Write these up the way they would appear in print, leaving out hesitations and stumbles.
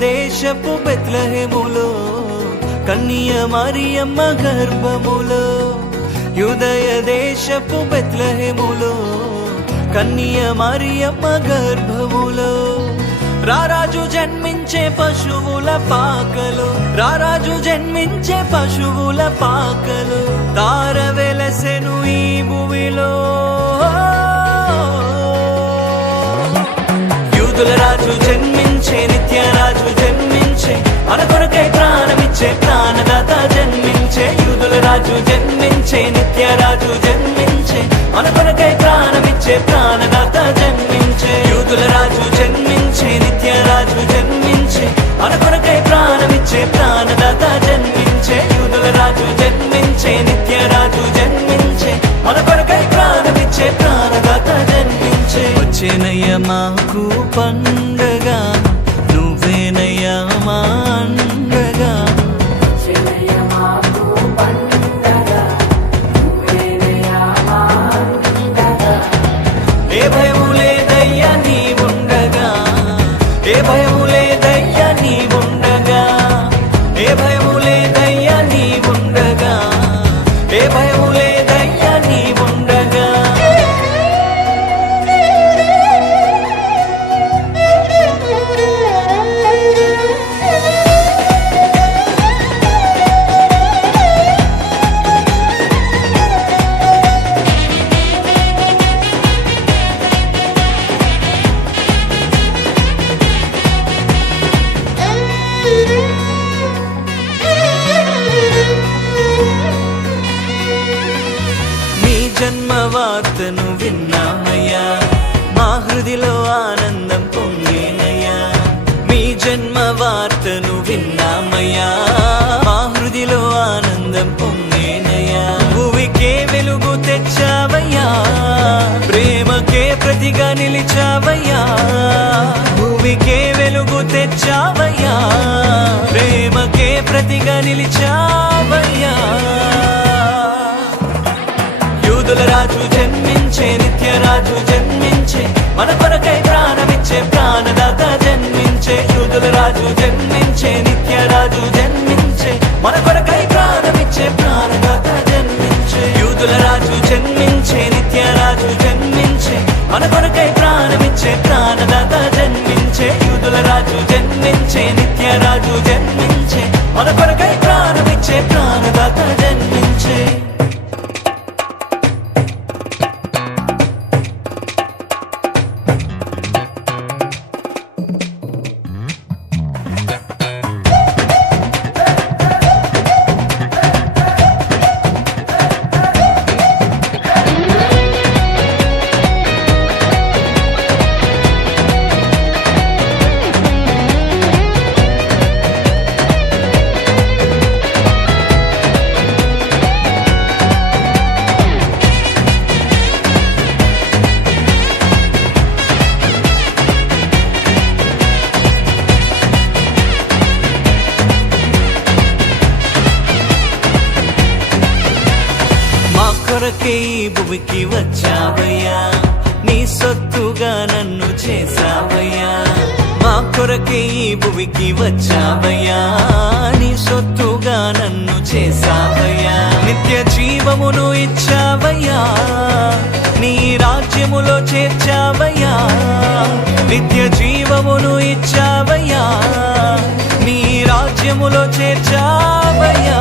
దేశపు బెత్లెహేములో కన్య మరియమ్మ గర్భములో, యూదయ దేశపు బెత్లెహేములో కన్య మరియమ్మ గర్భములో, రారాజు జన్మించే పశువుల పాకలు, రారాజు జన్మించే పశువుల పాకలు, తార వెలసెను ఈ భూమిలో. యూదుల రాజు జన్మించే, నిత్యరాజు జన్మించే, మన కొరకై ప్రాణమిచ్చే ప్రాణదాత జన్మించే. యూదుల రాజు జన్మించే, నిత్యరాజు జన్మించే, మన కొరకై ప్రాణమిచ్చే ప్రాణదాత జన్మించే. యూదుల రాజు జన్మించే, నిత్యరాజు జన్మించే, మన కొరకై ప్రాణమిచ్చే ప్రాణదాత జన్మించే. యూదుల రాజు జన్మించే, నిత్యరాజు జన్మించే, మన కొరకై ప్రాణమిచ్చే ప్రాణదాత జన్మించే. వచ్చేనయ్య మాకు పండగ, నువ్వేనయ్య మా అండగా. ఏ భయము లేదయ్యా నీవుండగా, ఏ భయము లేదయ్యా నీవుండగా, ఏ భయము లేదయ్యా నీవుండగా, ఏ భయము లేదయ్యా నీవుండగా. జన్మ వార్తను విన్నామయ్యా, మా హృదిలో ఆనందం పొంగేనయ్యా. మీ జన్మ వార్తను విన్నామయ్యా, మా హృదిలో ఆనందం పొంగేనయ్యా. భూమికే వెలుగు తెచ్చావయ్యా, ప్రేమకే ప్రతిగా నిలిచావయ్యా. భూమికే వెలుగు తెచ్చావయ్యా, ప్రేమకే ప్రతిగా నిలిచావయ్యా. యూదుల రాజు జన్మించే, నిత్యరాజు జన్మించే, మన కొరకై ప్రాణమిచ్చే ప్రాణదాత జన్మించే. యూదుల రాజు జన్మించే, నిత్యరాజు జన్మించే, మన కొరకై ప్రాణమిచ్చే ప్రాణదాత జన్మించే. యూదుల రాజు జన్మించే, నిత్యరాజు జన్మించే, మన కొరకై ప్రాణమిచ్చే ప్రాణదాత జన్మించే. యూదుల రాజు జన్మించే, నిత్యరాజు జన్మించే, మన కొరకై ప్రాణమిచ్చే ప్రాణదాత జన్మించే. కొరకే ఈ భూమికి వచ్చావయ్యా, నీ సొత్తుగా నన్ను చేసావయ్యా. మా కొరకే ఈ భూమికి వచ్చావయ్యా, నీ సొత్తుగా నన్ను చేసావయ్యా. నిత్య జీవమును ఇచ్చావయ్యా, నీ రాజ్యములో చేర్చావయ్యా. నిత్య జీవమును ఇచ్చావయ్యా, నీ రాజ్యములో చేర్చావయ్యా.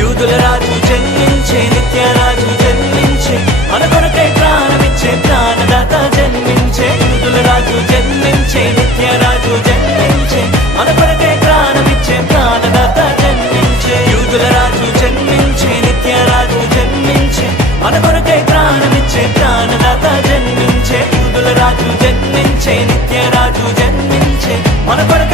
యూదుల రాజు జన్మించే, నిత్యరాజు జన్మించే, మన కొరకై ప్రాణమిచ్చే ప్రాణదాత జన్మించే. యూదుల రాజు జన్మించే, నిత్యరాజు జన్మించే, మన కొరకై ప్రాణమిచ్చే ప్రాణదాత జన్మించే. యూదుల రాజు జన్మించే, నిత్యరాజు జన్మించే, మన కొరకై ప్రాణమిచ్చే ప్రాణదాత జన్మించే. యూదుల రాజు జన్మించే, నిత్యరాజు జన్మించే, మన కొరకై